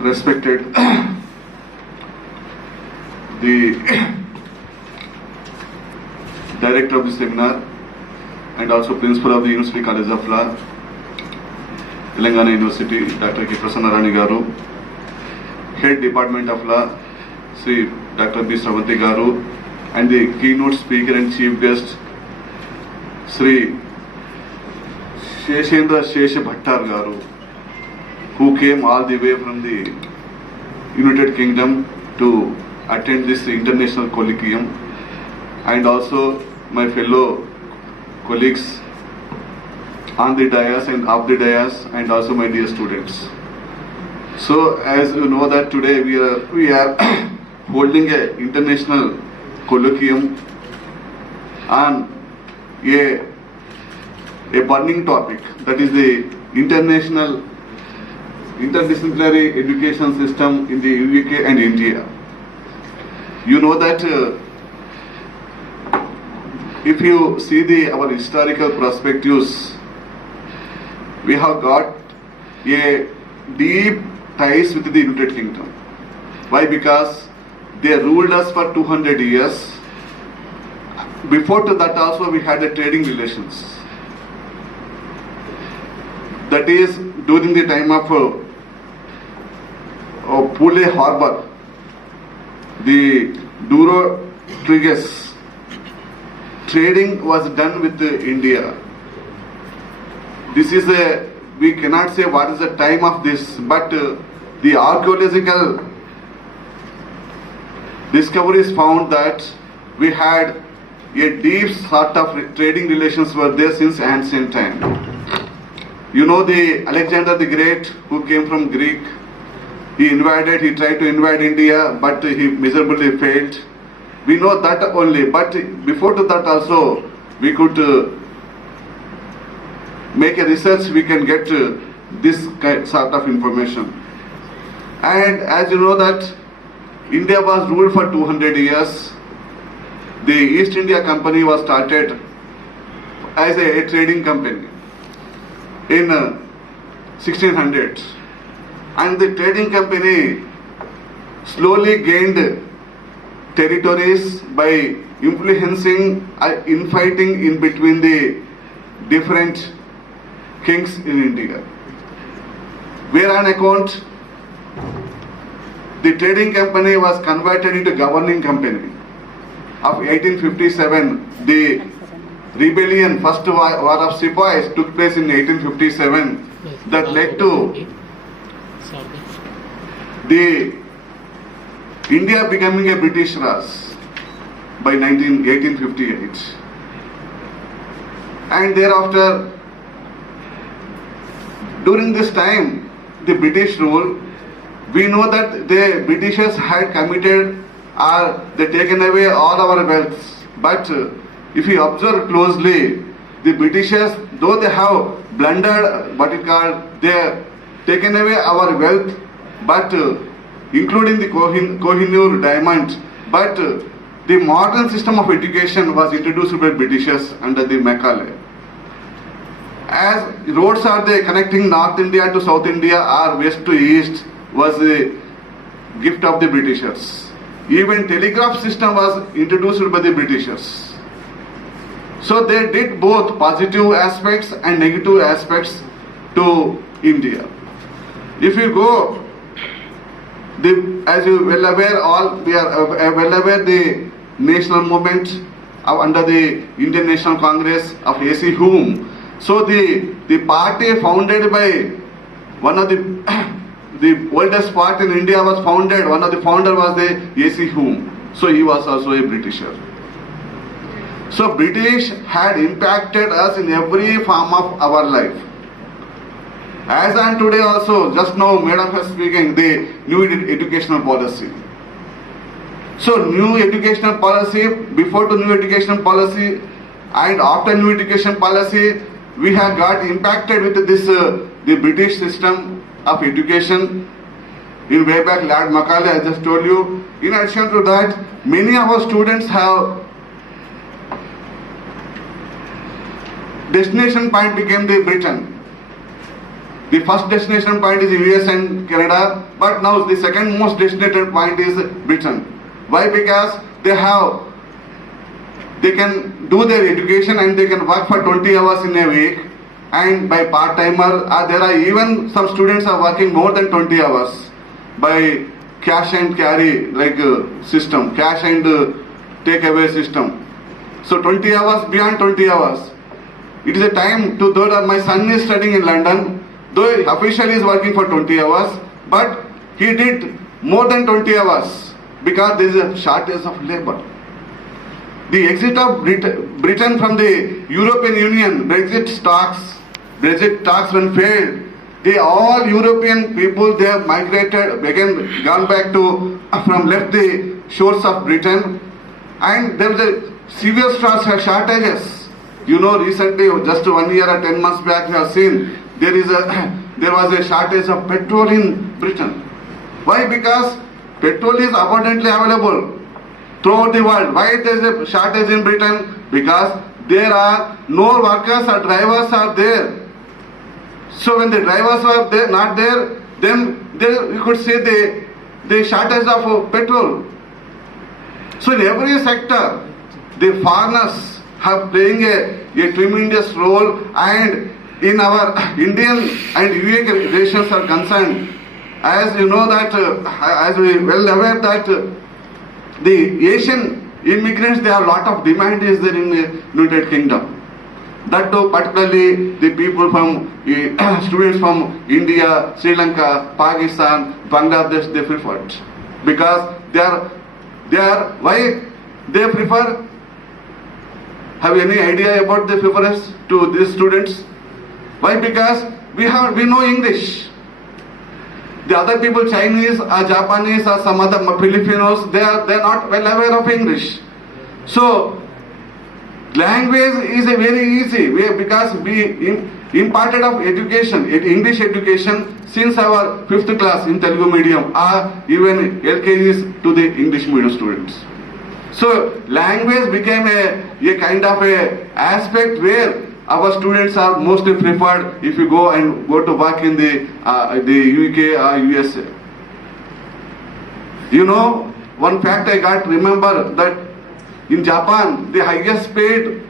respected the director of the seminar and also principal of the University College of Law, Telangana University, Dr. K. Prasanna Garu, Head Department of Law, Sri Dr. B. Sravanti Garu, and the keynote speaker and chief guest, Sri Sheshabhatter Garu, who came all the way from the United Kingdom to attend this international colloquium, and also my fellow colleagues on the dais and off the dais, and also my dear students. So, as you know that today we are holding an international colloquium on a burning topic, that is the interdisciplinary education system in the UK and India. You know that if you see our historical perspectives, we have got a deep ties with the United Kingdom. Why? Because they ruled us for 200 years. Before to that also we had the trading relations. That is during the time of Pule Harbour, the Douro Triges, trading was done with India. This is we cannot say what is the time of this, but the archaeological discoveries found that we had a deep sort of trading relations were there since ancient time. You know the Alexander the Great, who came from Greek, he tried to invade India, but he miserably failed. We know that only, but before to that also we could make a research, we can get this sort of information. And as you know that India was ruled for 200 years. The East India Company was started as a trading company in 1600, and the trading company slowly gained territories by influencing infighting in between the different kings in India. Where on account the trading company was converted into governing company. Of 1857, the rebellion, first war of Sepoys, took place in 1857. That led to the India becoming a British Raj by 1858. And thereafter, during this time, the British rule, we know that the Britishers had committed or they taken away all our wealth. But if you observe closely, the Britishers, though they have blundered they have taken away our wealth, but including the Kohinoor diamond, but the modern system of education was introduced by Britishers under the Macaulay. As roads are there connecting North India to South India or west to east was a gift of the Britishers. Even telegraph system was introduced by the Britishers. So they did both positive aspects and negative aspects to India. If you go, as you well aware, we are well aware the national movement under the Indian National Congress of A.C. Hume. So the party founded by one of the oldest party in India was founded, one of the founder was the A.C. Hume. So he was also a Britisher. So British had impacted us in every form of our life. As on today also, just now Madam was speaking, the new educational policy. So new educational policy, before the new educational policy and after new education policy, we have got impacted with this the British system of education in way back Lord Macaulay, I just told you. In addition to that, many of our students have destination point became the Britain. The first destination point is US and Canada, but now the second most destination point is Britain. Why? Because they can do their education and they can work for 20 hours in a week, and by part-timer, there are even some students are working more than 20 hours by cash and carry system, cash and take away system. So 20 hours, beyond 20 hours. It is a time to though that my son is studying in London, though he officially is working for 20 hours, but he did more than 20 hours because there is a shortage of labor. The exit of Britain from the European Union, Brexit talks when failed, all European people, they have migrated, again gone back to, left the shores of Britain, and there was a severe shortages. You know, recently, just 1 year or 10 months back, you have seen there was a shortage of petrol in Britain. Why? Because petrol is abundantly available throughout the world. Why there is a shortage in Britain? Because there are no workers or drivers are there. So when the drivers are there, not there, then you could say the shortage of petrol. So in every sector, the foreigners are playing a tremendous role, and in our Indian and UAE relations are concerned, as you know that, as we well aware that the Asian immigrants, they have a lot of demand is there in the United Kingdom. That too, particularly the people from, students from India, Sri Lanka, Pakistan, Bangladesh, they prefer it. Because they are, why they prefer? Have you any idea about the preference to these students? Why? Because we know English. The other people, Chinese or Japanese or some other Filipinos, they are not well aware of English. So language is a very easy way, because we imparted of education, English education since our 5th class in Telugu medium, or even LKGs to the English medium students. So language became a kind of a aspect where our students are mostly preferred if you go to work in the UK or USA. You know, one fact I got, remember that in Japan, the highest paid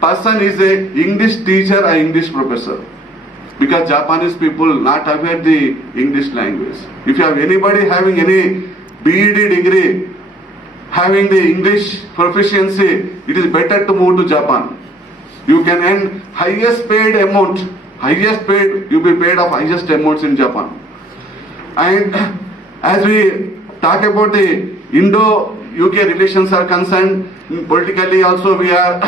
person is a English teacher or English professor. Because Japanese people not aware the English language. If you have anybody having any BEd degree, having the English proficiency, it is better to move to Japan. You can earn highest paid, you'll be paid of highest amounts in Japan. And as we talk about the Indo-UK relations are concerned, politically also we are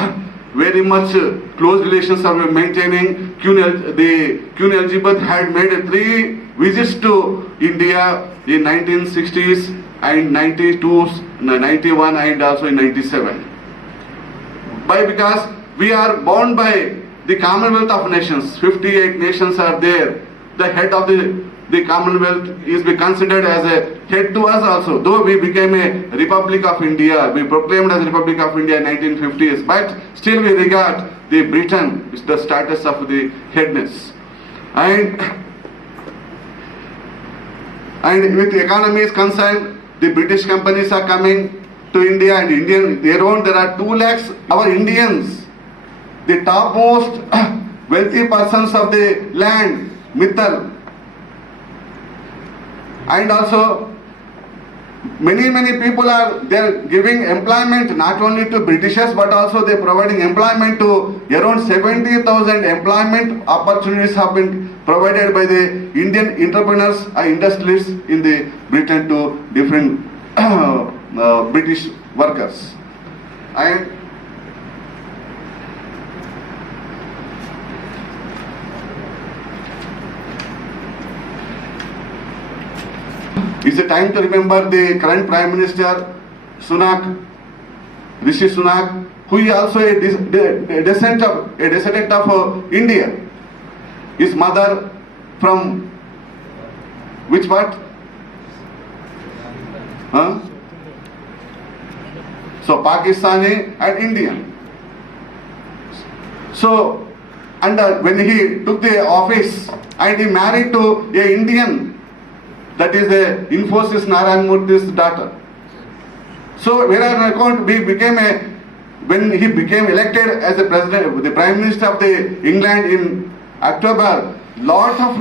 very much close relations are maintaining. Queen Elizabeth had made 3 visits to India in 1960s and 92s, 91 and also in 97. Why? Because we are bound by the Commonwealth of Nations. 58 nations are there. The head of the Commonwealth is considered as a head to us also. Though we became a Republic of India, we proclaimed as Republic of India in 1950s, but still we regard the Britain is the status of the headness. And with the economy is concerned, the British companies are coming to India, and there are 2 lakhs our Indians, the topmost wealthy persons of the land, Mittal. And also many people are giving employment not only to Britishers, but also they are providing employment to around 70,000 employment opportunities have been provided by the Indian entrepreneurs or industrialists in the Britain to different British workers. And it's a time to remember the current Prime Minister Rishi Sunak, who is also a descendant of India. His mother from which part? So Pakistani and Indian. So, and when he took the office, and he married to a Indian, that is a Infosys Narayan Murthy's daughter. So whereas on account when he became elected as the president, the prime minister of the England in October, lot of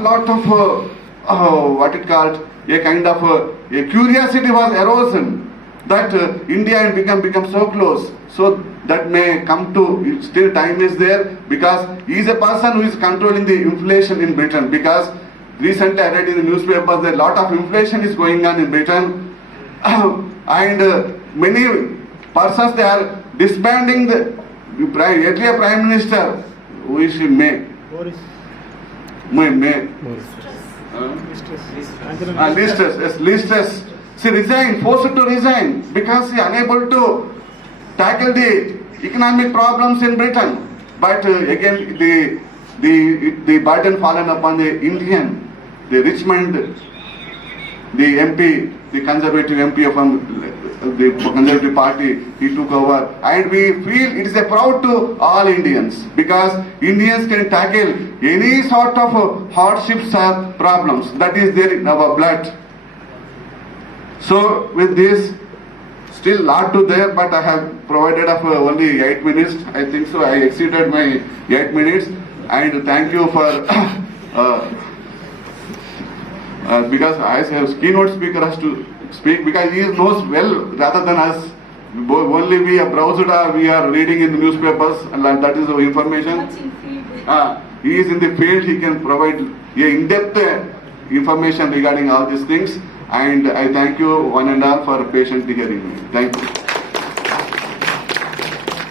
what it called a kind of a curiosity was arisen that India and become so close. So that may come to, still time is there, because he is a person who is controlling the inflation in Britain, because recently I read in the newspaper that a lot of inflation is going on in Britain and many persons, they are disbanding the earlier prime minister, who is May. Liz Truss. She resigned, forced to resign because she unable to tackle the economic problems in Britain. But again, the burden fallen upon the Indian, the Richmond, the MP, the Conservative MP from the Conservative Party, he took over. And we feel it is a proud to all Indians, because Indians can tackle any sort of hardships or problems that is there in our blood. So with this, still lot to there, but I have provided of only 8 minutes. I think so I exceeded my 8 minutes, and thank you for because I have keynote speaker has to speak, because he knows well rather than us. Only we are browsed or we are reading in the newspapers, and that is the information. He is in the field, he can provide in-depth information regarding all these things. And I thank you one and all for patiently hearing me. Thank you.